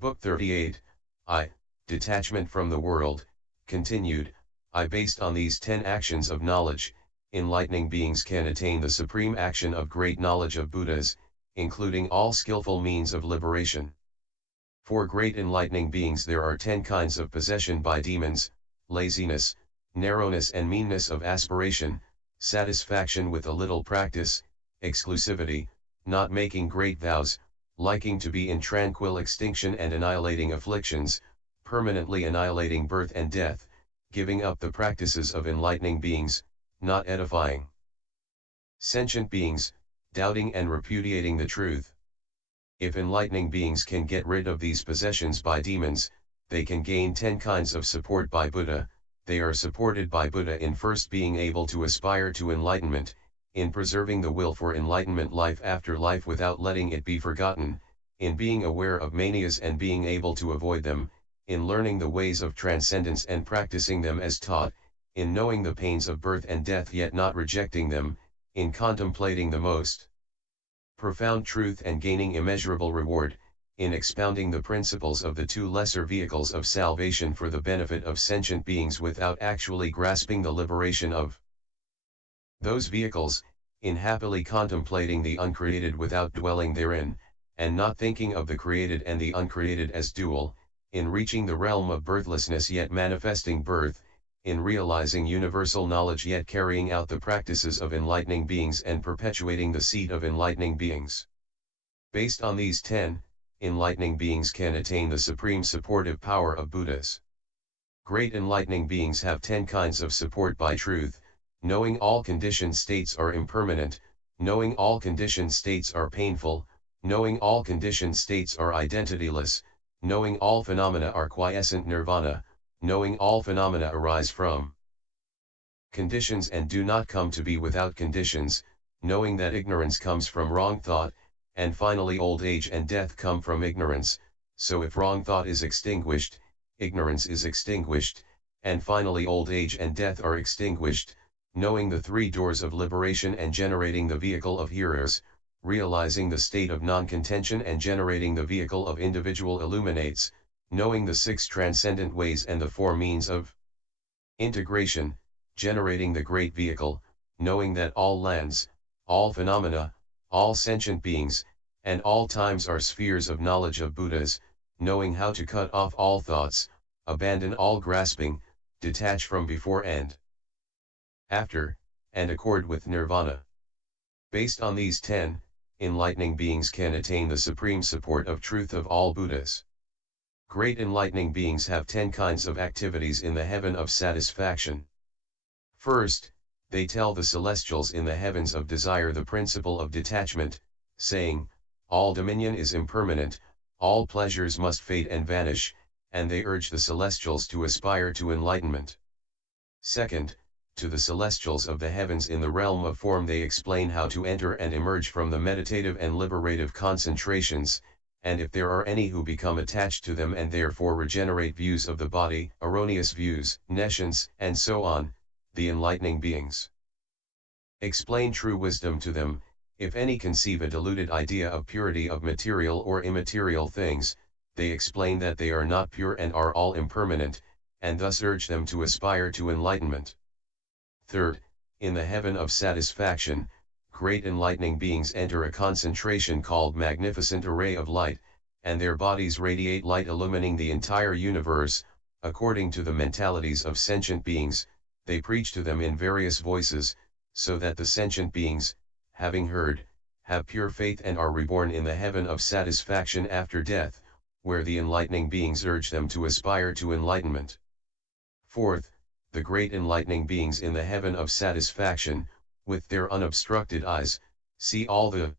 Book 38, I, Detachment from the World, continued. Based on these 10 actions of knowledge, enlightening beings can attain the supreme action of great knowledge of Buddhas, including all skillful means of liberation. For great enlightening beings there are 10 kinds of possession by demons: laziness, narrowness and meanness of aspiration, satisfaction with a little practice, exclusivity, not making great vows, liking to be in tranquil extinction and annihilating afflictions, permanently annihilating birth and death, giving up the practices of enlightening beings, not edifying. Sentient beings, doubting and repudiating the truth. If enlightening beings can get rid of these possessions by demons, they can gain 10 kinds of support by Buddha. They are supported by Buddha in first being able to aspire to enlightenment, in preserving the will for enlightenment life after life without letting it be forgotten, in being aware of manias and being able to avoid them, in learning the ways of transcendence and practicing them as taught, in knowing the pains of birth and death yet not rejecting them, in contemplating the most profound truth and gaining immeasurable reward, in expounding the principles of the 2 lesser vehicles of salvation for the benefit of sentient beings without actually grasping the liberation of those vehicles, in happily contemplating the uncreated without dwelling therein, and not thinking of the created and the uncreated as dual, in reaching the realm of birthlessness yet manifesting birth, in realizing universal knowledge yet carrying out the practices of enlightening beings and perpetuating the seed of enlightening beings. Based on these 10, enlightening beings can attain the supreme supportive power of Buddhas. Great enlightening beings have 10 kinds of support by truth: knowing all conditioned states are impermanent, knowing all conditioned states are painful, knowing all conditioned states are identityless, knowing all phenomena are quiescent nirvana, knowing all phenomena arise from conditions and do not come to be without conditions, knowing that ignorance comes from wrong thought, and finally old age and death come from ignorance. So if wrong thought is extinguished, ignorance is extinguished, and finally old age and death are extinguished, knowing the 3 doors of liberation and generating the vehicle of hearers, realizing the state of non-contention and generating the vehicle of individual illuminates, knowing the 6 transcendent ways and the 4 means of integration, generating the great vehicle, knowing that all lands, all phenomena, all sentient beings, and all times are spheres of knowledge of Buddhas, knowing how to cut off all thoughts, abandon all grasping, detach from before and after, and accord with nirvana. Based on these 10, enlightening beings can attain the supreme support of truth of all Buddhas. Great enlightening beings have 10 kinds of activities in the heaven of satisfaction. First, they tell the celestials in the heavens of desire the principle of detachment, saying, all dominion is impermanent, all pleasures must fade and vanish, and they urge the celestials to aspire to enlightenment. Second, to the celestials of the heavens in the realm of form they explain how to enter and emerge from the meditative and liberative concentrations, and if there are any who become attached to them and therefore regenerate views of the body, erroneous views, nescience, and so on, the enlightening beings explain true wisdom to them. If any conceive a deluded idea of purity of material or immaterial things, they explain that they are not pure and are all impermanent, and thus urge them to aspire to enlightenment. Third, in the heaven of satisfaction, great enlightening beings enter a concentration called magnificent array of light, and their bodies radiate light illumining the entire universe. According to the mentalities of sentient beings, they preach to them in various voices, so that the sentient beings, having heard, have pure faith and are reborn in the heaven of satisfaction after death, where the enlightening beings urge them to aspire to enlightenment. Fourth, the great enlightening beings in the heaven of satisfaction, with their unobstructed eyes, see all the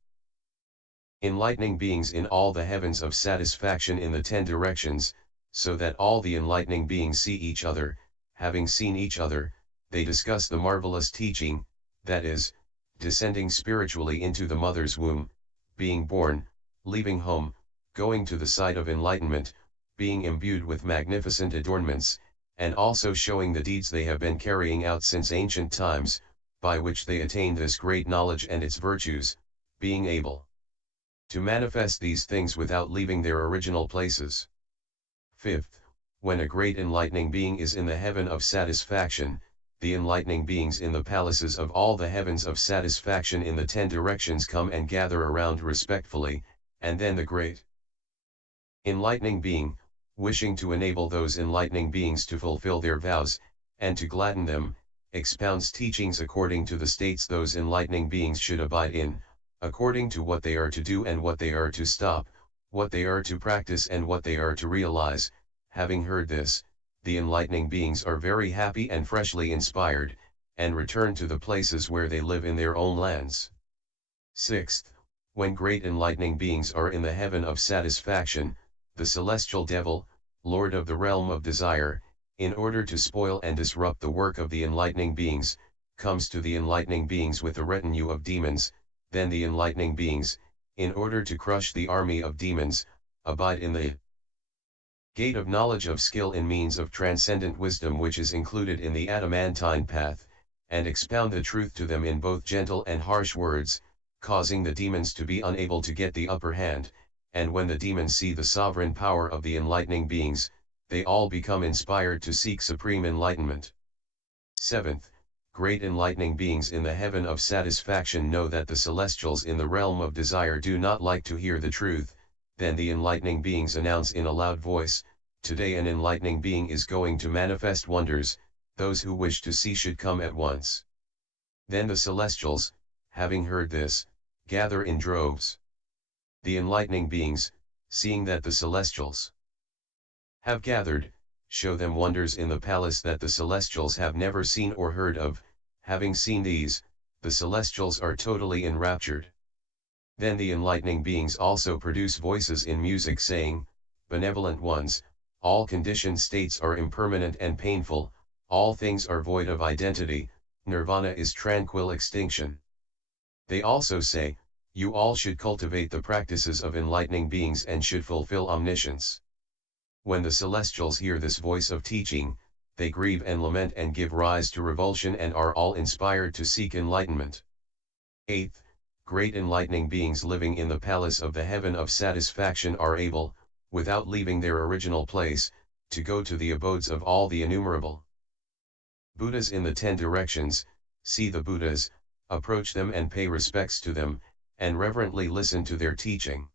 enlightening beings in all the heavens of satisfaction in the 10 directions, so that all the enlightening beings see each other. Having seen each other, they discuss the marvelous teaching, that is, descending spiritually into the mother's womb, being born, leaving home, going to the side of enlightenment, being imbued with magnificent adornments, and also showing the deeds they have been carrying out since ancient times, by which they attained this great knowledge and its virtues, being able to manifest these things without leaving their original places. Fifth, when a great enlightening being is in the heaven of satisfaction, the enlightening beings in the palaces of all the heavens of satisfaction in the 10 directions come and gather around respectfully, and then the great enlightening being, wishing to enable those enlightening beings to fulfill their vows, and to gladden them, expounds teachings according to the states those enlightening beings should abide in, according to what they are to do and what they are to stop, what they are to practice and what they are to realize. Having heard this, the enlightening beings are very happy and freshly inspired, and return to the places where they live in their own lands. Sixth, when great enlightening beings are in the heaven of satisfaction, the celestial devil, lord of the realm of desire, in order to spoil and disrupt the work of the enlightening beings, comes to the enlightening beings with a retinue of demons. Then the enlightening beings, in order to crush the army of demons, abide in the gate of knowledge of skill in means of transcendent wisdom which is included in the adamantine path, and expound the truth to them in both gentle and harsh words, causing the demons to be unable to get the upper hand, and when the demons see the sovereign power of the enlightening beings, they all become inspired to seek supreme enlightenment. Seventh, great enlightening beings in the heaven of satisfaction know that the celestials in the realm of desire do not like to hear the truth. Then the enlightening beings announce in a loud voice, "Today an enlightening being is going to manifest wonders, those who wish to see should come at once." Then the celestials, having heard this, gather in droves. The enlightening beings, seeing that the celestials have gathered, show them wonders in the palace that the celestials have never seen or heard of. Having seen these, the celestials are totally enraptured. Then the enlightening beings also produce voices in music saying, "Benevolent ones, all conditioned states are impermanent and painful, all things are void of identity, nirvana is tranquil extinction." They also say, "You all should cultivate the practices of enlightening beings and should fulfill omniscience." When the celestials hear this voice of teaching, they grieve and lament and give rise to revulsion and are all inspired to seek enlightenment. Eighth, great enlightening beings living in the palace of the heaven of satisfaction are able, without leaving their original place, to go to the abodes of all the innumerable Buddhas in the 10 directions, see the Buddhas, approach them and pay respects to them, and reverently listen to their teaching.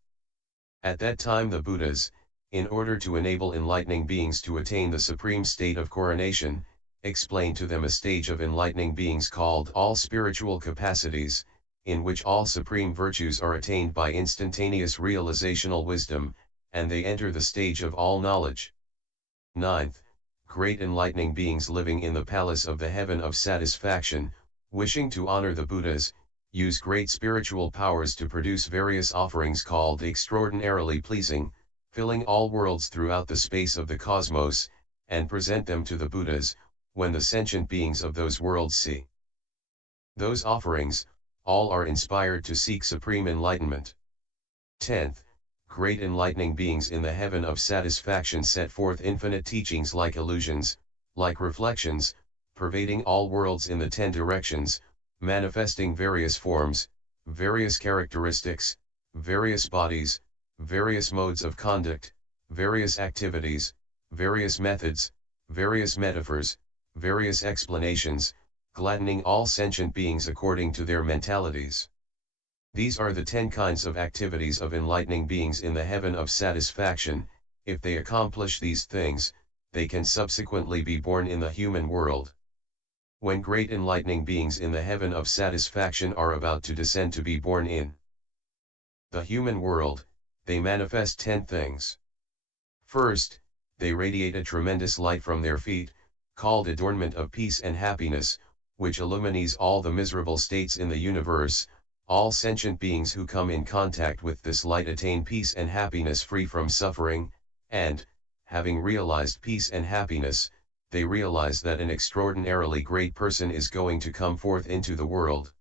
At that time the Buddhas, in order to enable enlightening beings to attain the supreme state of coronation, explain to them a stage of enlightening beings called all spiritual capacities, in which all supreme virtues are attained by instantaneous realizational wisdom, and they enter the stage of all knowledge. Ninth, great enlightening beings living in the palace of the heaven of satisfaction, wishing to honor the Buddhas, use great spiritual powers to produce various offerings called extraordinarily pleasing, filling all worlds throughout the space of the cosmos, and present them to the Buddhas. When the sentient beings of those worlds see those offerings, all are inspired to seek supreme enlightenment. 10th, great enlightening beings in the heaven of satisfaction set forth infinite teachings like illusions, like reflections, pervading all worlds in the 10 directions, manifesting various forms, various characteristics, various bodies, various modes of conduct, various activities, various methods, various metaphors, various explanations, gladdening all sentient beings according to their mentalities. These are the 10 kinds of activities of enlightening beings in the heaven of satisfaction. If they accomplish these things, they can subsequently be born in the human world. When great enlightening beings in the heaven of satisfaction are about to descend to be born in the human world, they manifest 10 things. First, they radiate a tremendous light from their feet, called adornment of peace and happiness, which illumines all the miserable states in the universe. All sentient beings who come in contact with this light attain peace and happiness free from suffering, and, having realized peace and happiness, they realize that an extraordinarily great person is going to come forth into the world.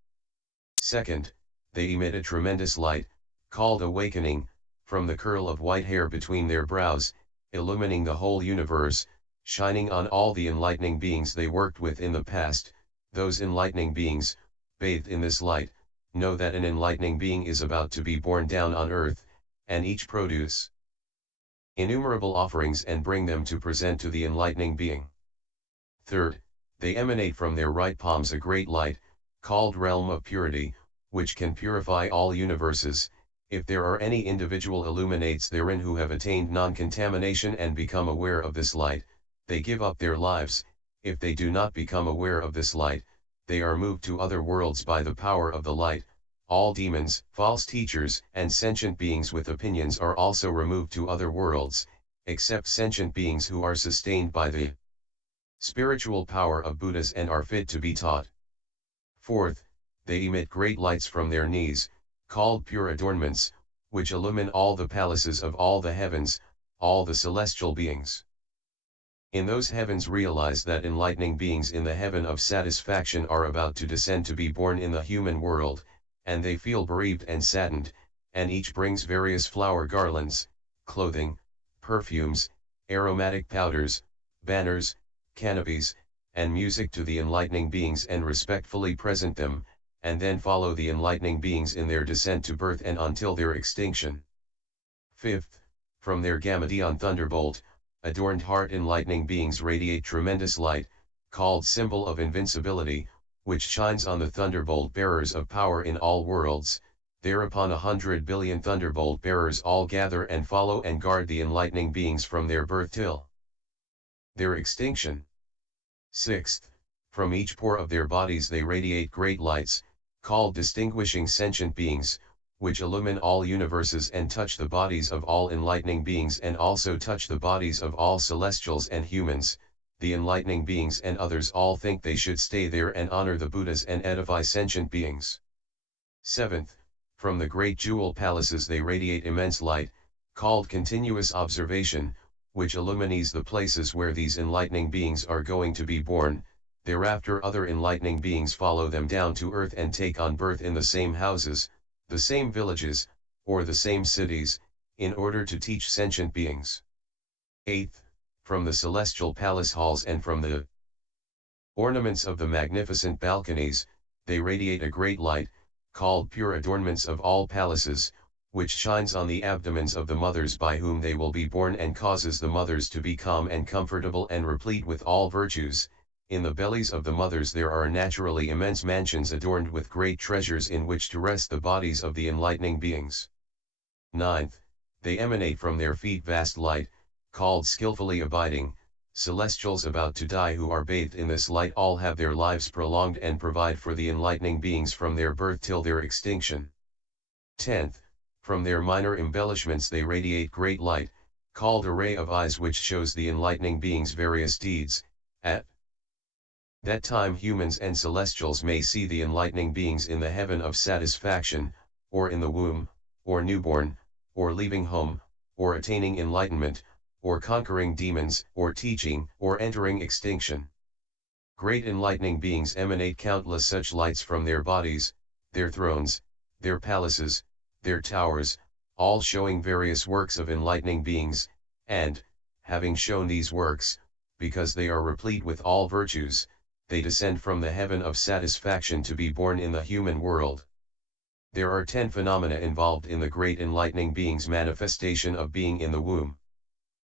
Second, they emit a tremendous light, called awakening, from the curl of white hair between their brows, illumining the whole universe, shining on all the enlightening beings they worked with in the past. Those enlightening beings, bathed in this light, know that an enlightening being is about to be born down on earth, and each produce innumerable offerings and bring them to present to the enlightening being. Third, they emanate from their right palms a great light, called realm of purity, which can purify all universes. If there are any individual illuminates therein who have attained non-contamination and become aware of this light, they give up their lives. If they do not become aware of this light, they are moved to other worlds by the power of the light. All demons, false teachers, and sentient beings with opinions are also removed to other worlds, except sentient beings who are sustained by the spiritual power of Buddhas and are fit to be taught. Fourth, they emit great lights from their knees, called pure adornments, which illumine all the palaces of all the heavens, all the celestial beings. In those heavens realize that enlightening beings in the heaven of satisfaction are about to descend to be born in the human world, and they feel bereaved and saddened, and each brings various flower garlands, clothing, perfumes, aromatic powders, banners, canopies, and music to the enlightening beings and respectfully present them, and then follow the enlightening beings in their descent to birth and until their extinction. Fifth, from their Gamadion thunderbolt, adorned heart enlightening beings radiate tremendous light, called symbol of invincibility, which shines on the thunderbolt bearers of power in all worlds. Thereupon 100 billion thunderbolt bearers all gather and follow and guard the enlightening beings from their birth till their extinction. Sixth, from each pore of their bodies they radiate great lights, called distinguishing sentient beings, which illumine all universes and touch the bodies of all enlightening beings and also touch the bodies of all celestials and humans. The enlightening beings and others all think they should stay there and honor the Buddhas and edify sentient beings. Seventh, from the great jewel palaces they radiate immense light, called continuous observation, which illumines the places where these enlightening beings are going to be born. Thereafter other enlightening beings follow them down to earth and take on birth in the same houses, the same villages, or the same cities, in order to teach sentient beings. Eighth, from the celestial palace halls and from the ornaments of the magnificent balconies, they radiate a great light, called pure adornments of all palaces, which shines on the abdomens of the mothers by whom they will be born and causes the mothers to be calm and comfortable and replete with all virtues. In the bellies of the mothers there are naturally immense mansions adorned with great treasures in which to rest the bodies of the enlightening beings. Ninth, they emanate from their feet vast light, called skillfully abiding. Celestials about to die who are bathed in this light all have their lives prolonged and provide for the enlightening beings from their birth till their extinction. 10th, from their minor embellishments they radiate great light, called a ray of eyes which shows the enlightening beings various deeds. At that time humans and celestials may see the enlightening beings in the heaven of satisfaction, or in the womb, or newborn, or leaving home, or attaining enlightenment, or conquering demons, or teaching, or entering extinction. Great enlightening beings emanate countless such lights from their bodies, their thrones, their palaces, their towers, all showing various works of enlightening beings, and, having shown these works, because they are replete with all virtues, they descend from the heaven of satisfaction to be born in the human world. There are 10 phenomena involved in the great enlightening being's manifestation of being in the womb.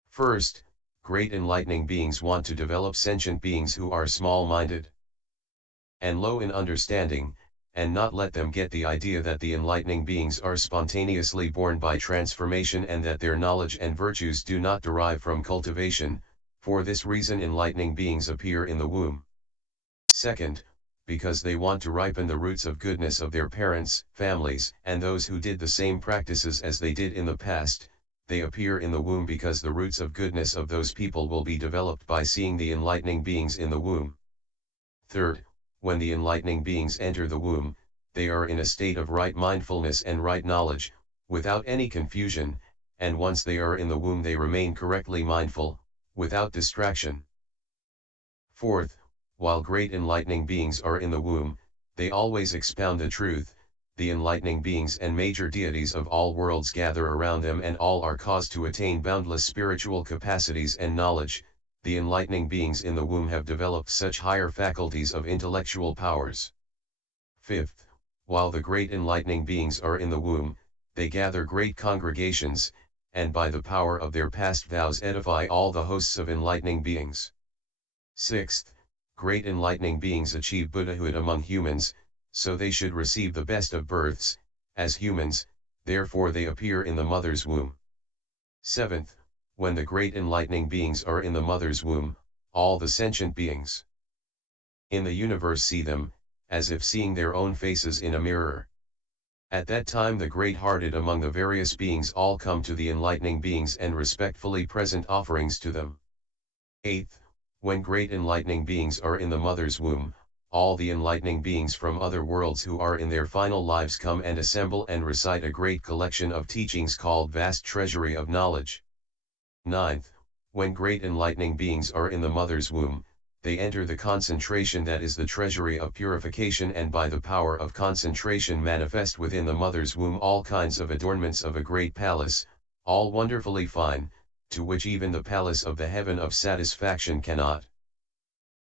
First, great enlightening beings want to develop sentient beings who are small-minded and low in understanding, and not let them get the idea that the enlightening beings are spontaneously born by transformation and that their knowledge and virtues do not derive from cultivation. For this reason enlightening beings appear in the womb. Second, because they want to ripen the roots of goodness of their parents, families, and those who did the same practices as they did in the past, they appear in the womb because the roots of goodness of those people will be developed by seeing the enlightening beings in the womb. Third, when the enlightening beings enter the womb, they are in a state of right mindfulness and right knowledge, without any confusion, and once they are in the womb they remain correctly mindful, without distraction. Fourth, while great enlightening beings are in the womb, they always expound the truth. The enlightening beings and major deities of all worlds gather around them and all are caused to attain boundless spiritual capacities and knowledge. The enlightening beings in the womb have developed such higher faculties of intellectual powers. Fifth, While the great enlightening beings are in the womb, they gather great congregations, and by the power of their past vows edify all the hosts of enlightening beings. Sixth, great enlightening beings achieve Buddhahood among humans, so they should receive the best of births, as humans, therefore they appear in the mother's womb. Seventh, when the great enlightening beings are in the mother's womb, all the sentient beings in the universe see them, as if seeing their own faces in a mirror. At that time the great-hearted among the various beings all come to the enlightening beings and respectfully present offerings to them. Eighth, when great enlightening beings are in the mother's womb, all the enlightening beings from other worlds who are in their final lives come and assemble and recite a great collection of teachings called vast treasury of knowledge. Ninth, when great enlightening beings are in the mother's womb, they enter the concentration that is the treasury of purification, and by the power of concentration manifest within the mother's womb all kinds of adornments of a great palace, all wonderfully fine, to which even the palace of the heaven of satisfaction cannot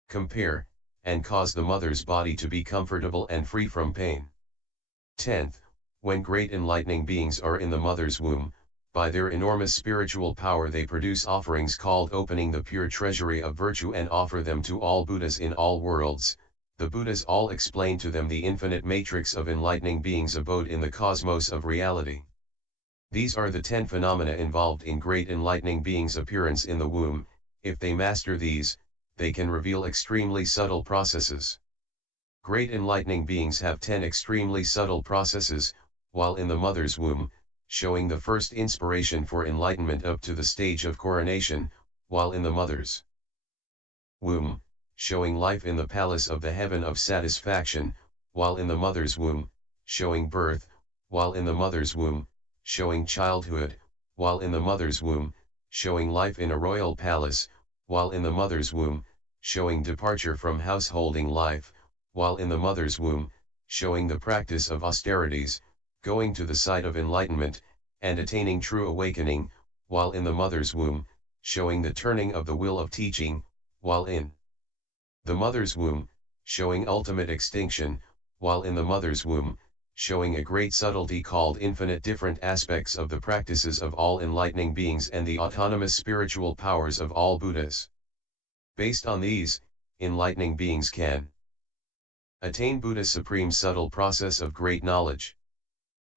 compare, and cause the mother's body to be comfortable and free from pain. 10th, when great enlightening beings are in the mother's womb, by their enormous spiritual power they produce offerings called opening the pure treasury of virtue and offer them to all Buddhas in all worlds. The Buddhas all explain to them the infinite matrix of enlightening beings abode in the cosmos of reality. These are the 10 phenomena involved in great enlightening beings' appearance in the womb. If they master these, they can reveal extremely subtle processes. Great enlightening beings have 10 extremely subtle processes, while in the mother's womb, showing the first inspiration for enlightenment up to the stage of coronation, while in the mother's womb, showing life in the palace of the heaven of satisfaction, while in the mother's womb, showing birth, while in the mother's womb, showing childhood, while in the mother's womb, showing life in a royal palace, while in the mother's womb, showing departure from householding life, while in the mother's womb, showing the practice of austerities, going to the side of enlightenment, and attaining true awakening, while in the mother's womb, showing the turning of the will of teaching, while in the mother's womb, showing ultimate extinction, while in the mother's womb, showing a great subtlety called infinite different aspects of the practices of all enlightening beings and the autonomous spiritual powers of all Buddhas. Based on these, enlightening beings can attain Buddha's supreme subtle process of great knowledge.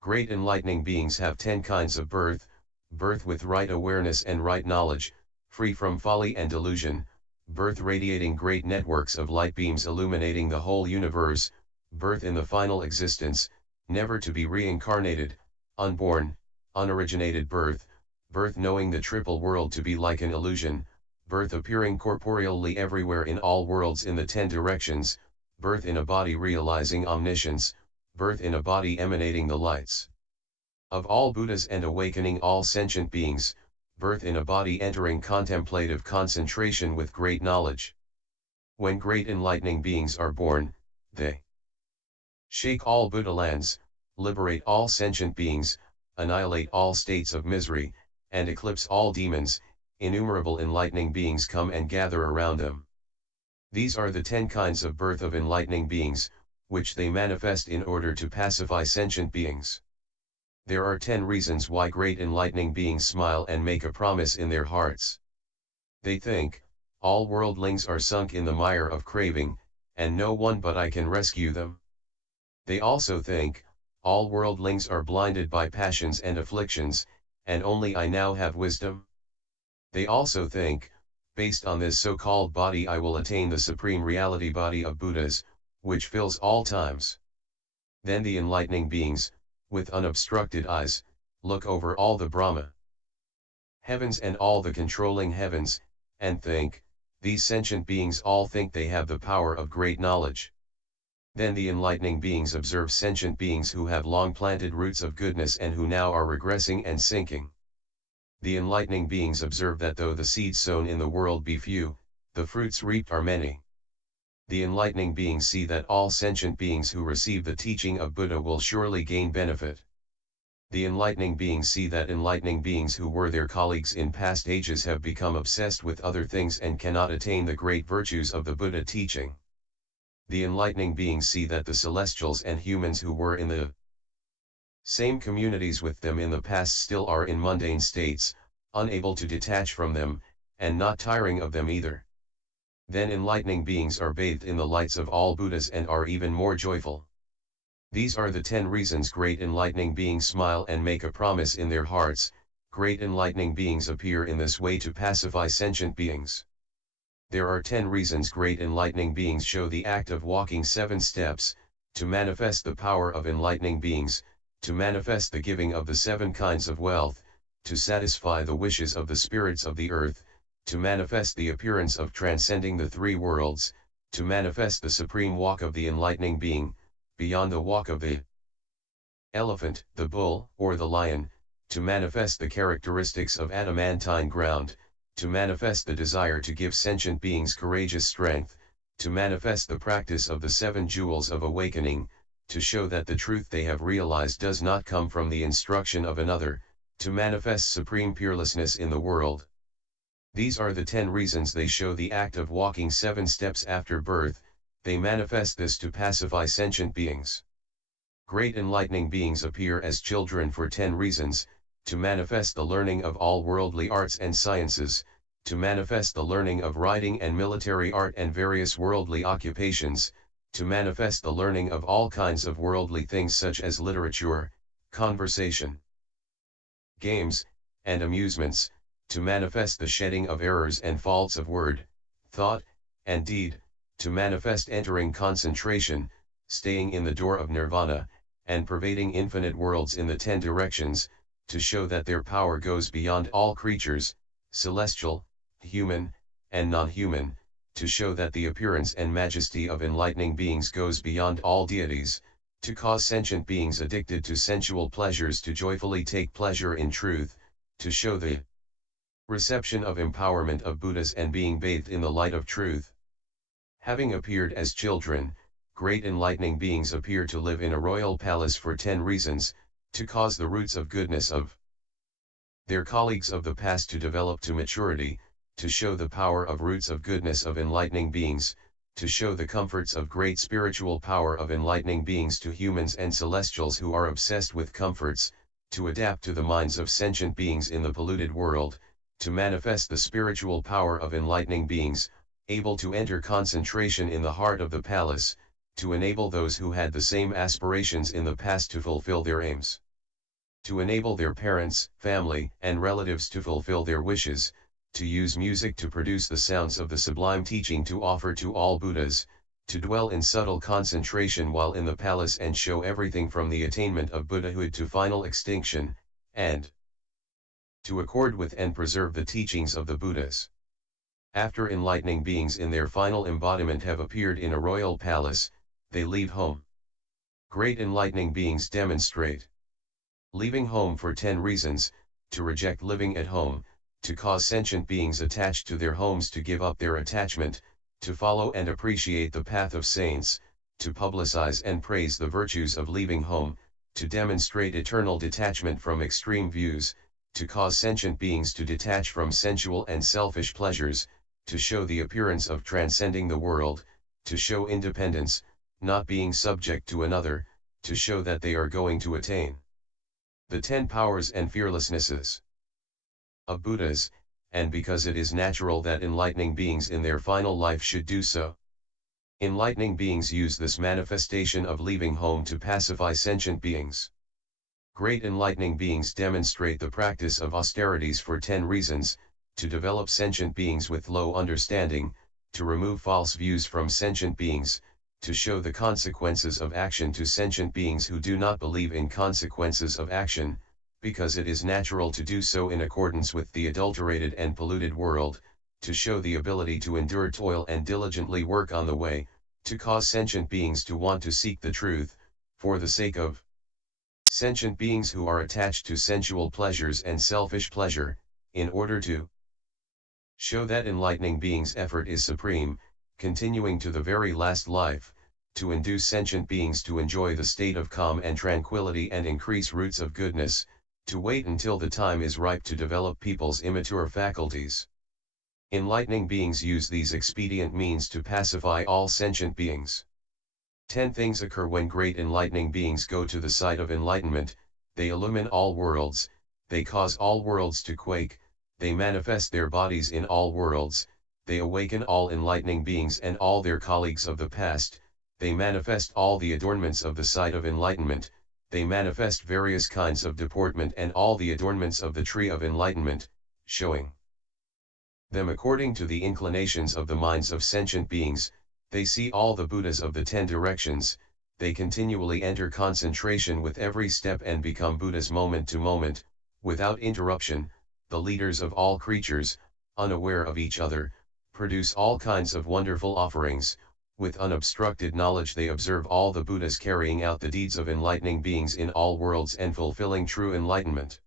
Great enlightening beings have 10 kinds of birth: birth with right awareness and right knowledge, free from folly and delusion; birth radiating great networks of light beams illuminating the whole universe; birth in the final existence, never to be reincarnated; unborn, unoriginated birth; birth knowing the triple world to be like an illusion; birth appearing corporeally everywhere in all worlds in the 10 directions; birth in a body realizing omniscience; birth in a body emanating the lights of all Buddhas and awakening all sentient beings; birth in a body entering contemplative concentration with great knowledge. When great enlightening beings are born, they shake all Buddha lands, liberate all sentient beings, annihilate all states of misery, and eclipse all demons. Innumerable enlightening beings come and gather around them. These are the 10 kinds of birth of enlightening beings, which they manifest in order to pacify sentient beings. There are 10 reasons why great enlightening beings smile and make a promise in their hearts. They think, all worldlings are sunk in the mire of craving, and no one but I can rescue them. They also think, all worldlings are blinded by passions and afflictions, and only I now have wisdom. They also think, based on this so-called body I will attain the supreme reality body of Buddhas, which fills all times. Then the enlightening beings, with unobstructed eyes, look over all the Brahma heavens and all the controlling heavens, and think, these sentient beings all think they have the power of great knowledge. Then the enlightening beings observe sentient beings who have long planted roots of goodness and who now are regressing and sinking. The enlightening beings observe that though the seeds sown in the world be few, the fruits reaped are many. The enlightening beings see that all sentient beings who receive the teaching of Buddha will surely gain benefit. The enlightening beings see that enlightening beings who were their colleagues in past ages have become obsessed with other things and cannot attain the great virtues of the Buddha teaching. The enlightening beings see that the celestials and humans who were in the same communities with them in the past still are in mundane states, unable to detach from them, and not tiring of them either. Then enlightening beings are bathed in the lights of all Buddhas and are even more joyful. These are the 10 reasons great enlightening beings smile and make a promise in their hearts. Great enlightening beings appear in this way to pacify sentient beings. There are 10 reasons great enlightening beings show the act of walking 7 steps, to manifest the power of enlightening beings, to manifest the giving of the 7 kinds of wealth, to satisfy the wishes of the spirits of the earth, to manifest the appearance of transcending the 3 worlds, to manifest the supreme walk of the enlightening being, beyond the walk of the elephant, the bull, or the lion, to manifest the characteristics of adamantine ground, to manifest the desire to give sentient beings courageous strength, to manifest the practice of the 7 jewels of awakening, to show that the truth they have realized does not come from the instruction of another, to manifest supreme peerlessness in the world. These are the 10 reasons they show the act of walking 7 steps after birth. They manifest this to pacify sentient beings. Great enlightening beings appear as children for 10 reasons, to manifest the learning of all worldly arts and sciences, to manifest the learning of writing and military art and various worldly occupations, to manifest the learning of all kinds of worldly things such as literature, conversation, games, and amusements, to manifest the shedding of errors and faults of word, thought, and deed, to manifest entering concentration, staying in the door of nirvana, and pervading infinite worlds in the 10 directions, to show that their power goes beyond all creatures, celestial, human, and non-human, to show that the appearance and majesty of enlightening beings goes beyond all deities, to cause sentient beings addicted to sensual pleasures to joyfully take pleasure in truth, to show the reception of empowerment of Buddhas and being bathed in the light of truth. Having appeared as children, great enlightening beings appear to live in a royal palace for 10 reasons, to cause the roots of goodness of their colleagues of the past to develop to maturity, to show the power of roots of goodness of enlightening beings, to show the comforts of great spiritual power of enlightening beings to humans and celestials who are obsessed with comforts, to adapt to the minds of sentient beings in the polluted world, to manifest the spiritual power of enlightening beings, able to enter concentration in the heart of the palace, to enable those who had the same aspirations in the past to fulfill their aims, to enable their parents, family, and relatives to fulfill their wishes, to use music to produce the sounds of the sublime teaching to offer to all Buddhas, to dwell in subtle concentration while in the palace and show everything from the attainment of Buddhahood to final extinction, and to accord with and preserve the teachings of the Buddhas. After enlightening beings in their final embodiment have appeared in a royal palace, they leave home. Great enlightening beings demonstrate leaving home for 10 reasons, to reject living at home, to cause sentient beings attached to their homes to give up their attachment, to follow and appreciate the path of saints, to publicize and praise the virtues of leaving home, to demonstrate eternal detachment from extreme views, to cause sentient beings to detach from sensual and selfish pleasures, to show the appearance of transcending the world, to show independence, not being subject to another, to show that they are going to attain the 10 powers and fearlessnesses of Buddhas, and because it is natural that enlightening beings in their final life should do so. Enlightening beings use this manifestation of leaving home to pacify sentient beings. Great enlightening beings demonstrate the practice of austerities for 10 reasons, to develop sentient beings with low understanding, to remove false views from sentient beings, to show the consequences of action to sentient beings who do not believe in consequences of action, because it is natural to do so in accordance with the adulterated and polluted world, to show the ability to endure toil and diligently work on the way, to cause sentient beings to want to seek the truth, for the sake of sentient beings who are attached to sensual pleasures and selfish pleasure, in order to show that enlightening beings' effort is supreme, continuing to the very last life, to induce sentient beings to enjoy the state of calm and tranquility and increase roots of goodness, to wait until the time is ripe to develop people's immature faculties. Enlightening beings use these expedient means to pacify all sentient beings. 10 things occur when great enlightening beings go to the site of enlightenment: they illumine all worlds, they cause all worlds to quake, they manifest their bodies in all worlds, they awaken all enlightening beings and all their colleagues of the past, they manifest all the adornments of the site of enlightenment, they manifest various kinds of deportment and all the adornments of the tree of enlightenment, showing them according to the inclinations of the minds of sentient beings. They see all the Buddhas of the 10 directions, they continually enter concentration with every step and become Buddhas moment to moment, without interruption. The leaders of all creatures, unaware of each other, produce all kinds of wonderful offerings. With unobstructed knowledge they observe all the Buddhas carrying out the deeds of enlightening beings in all worlds and fulfilling true enlightenment.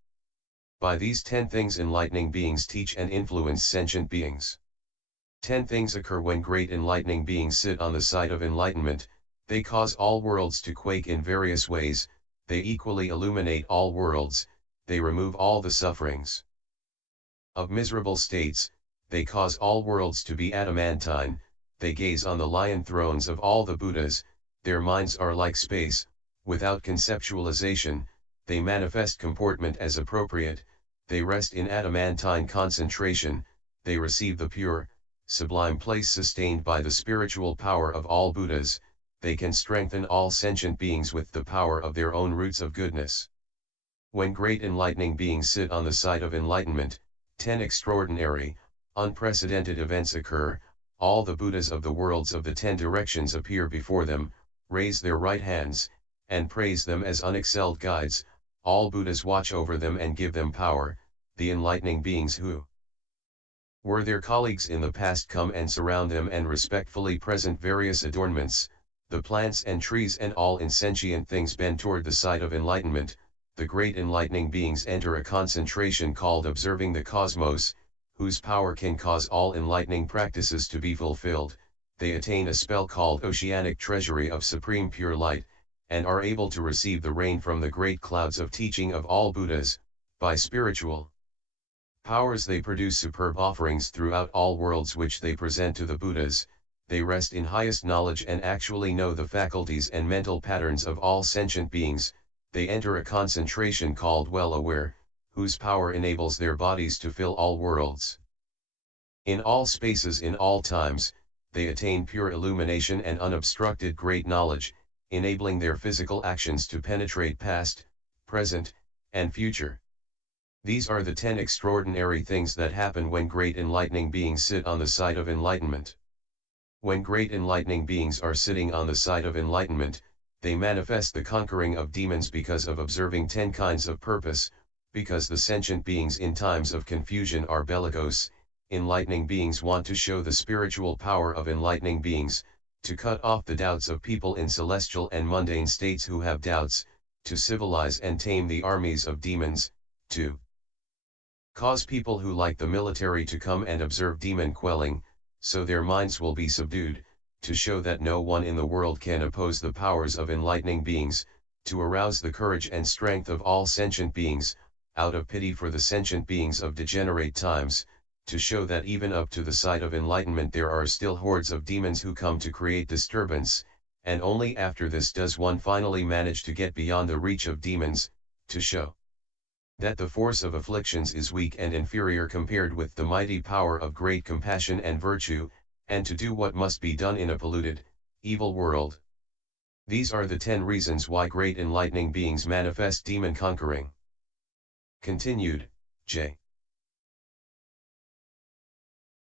By these 10 things enlightening beings teach and influence sentient beings. 10 things occur when great enlightening beings sit on the site of enlightenment: they cause all worlds to quake in various ways, they equally illuminate all worlds, they remove all the sufferings of miserable states, they cause all worlds to be adamantine, they gaze on the lion thrones of all the Buddhas, their minds are like space, without conceptualization, they manifest comportment as appropriate, they rest in adamantine concentration, they receive the pure, sublime place sustained by the spiritual power of all Buddhas, they can strengthen all sentient beings with the power of their own roots of goodness. When great enlightening beings sit on the site of enlightenment, 10 extraordinary, unprecedented events occur: all the Buddhas of the worlds of the 10 directions appear before them, raise their right hands, and praise them as unexcelled guides, all Buddhas watch over them and give them power, the enlightening beings who were their colleagues in the past come and surround them and respectfully present various adornments, the plants and trees and all insentient things bend toward the site of enlightenment, the great enlightening beings enter a concentration called observing the cosmos, whose power can cause all enlightening practices to be fulfilled, they attain a spell called oceanic treasury of supreme pure light, and are able to receive the rain from the great clouds of teaching of all Buddhas. By spiritual powers they produce superb offerings throughout all worlds which they present to the Buddhas, they rest in highest knowledge and actually know the faculties and mental patterns of all sentient beings, they enter a concentration called well-aware, whose power enables their bodies to fill all worlds. In all spaces in all times, they attain pure illumination and unobstructed great knowledge, enabling their physical actions to penetrate past, present, and future. These are the 10 extraordinary things that happen when great enlightening beings sit on the site of enlightenment. When great enlightening beings are sitting on the site of enlightenment, they manifest the conquering of demons because of observing 10 kinds of purpose, because the sentient beings in times of confusion are bellicose. Enlightening beings want to show the spiritual power of enlightening beings, to cut off the doubts of people in celestial and mundane states who have doubts, to civilize and tame the armies of demons, to cause people who like the military to come and observe demon quelling, so their minds will be subdued, to show that no one in the world can oppose the powers of enlightening beings, to arouse the courage and strength of all sentient beings, out of pity for the sentient beings of degenerate times, to show that even up to the site of enlightenment there are still hordes of demons who come to create disturbance, and only after this does one finally manage to get beyond the reach of demons, to show that the force of afflictions is weak and inferior compared with the mighty power of great compassion and virtue, and to do what must be done in a polluted, evil world. These are the 10 reasons why great enlightening beings manifest demon conquering. Continued, J.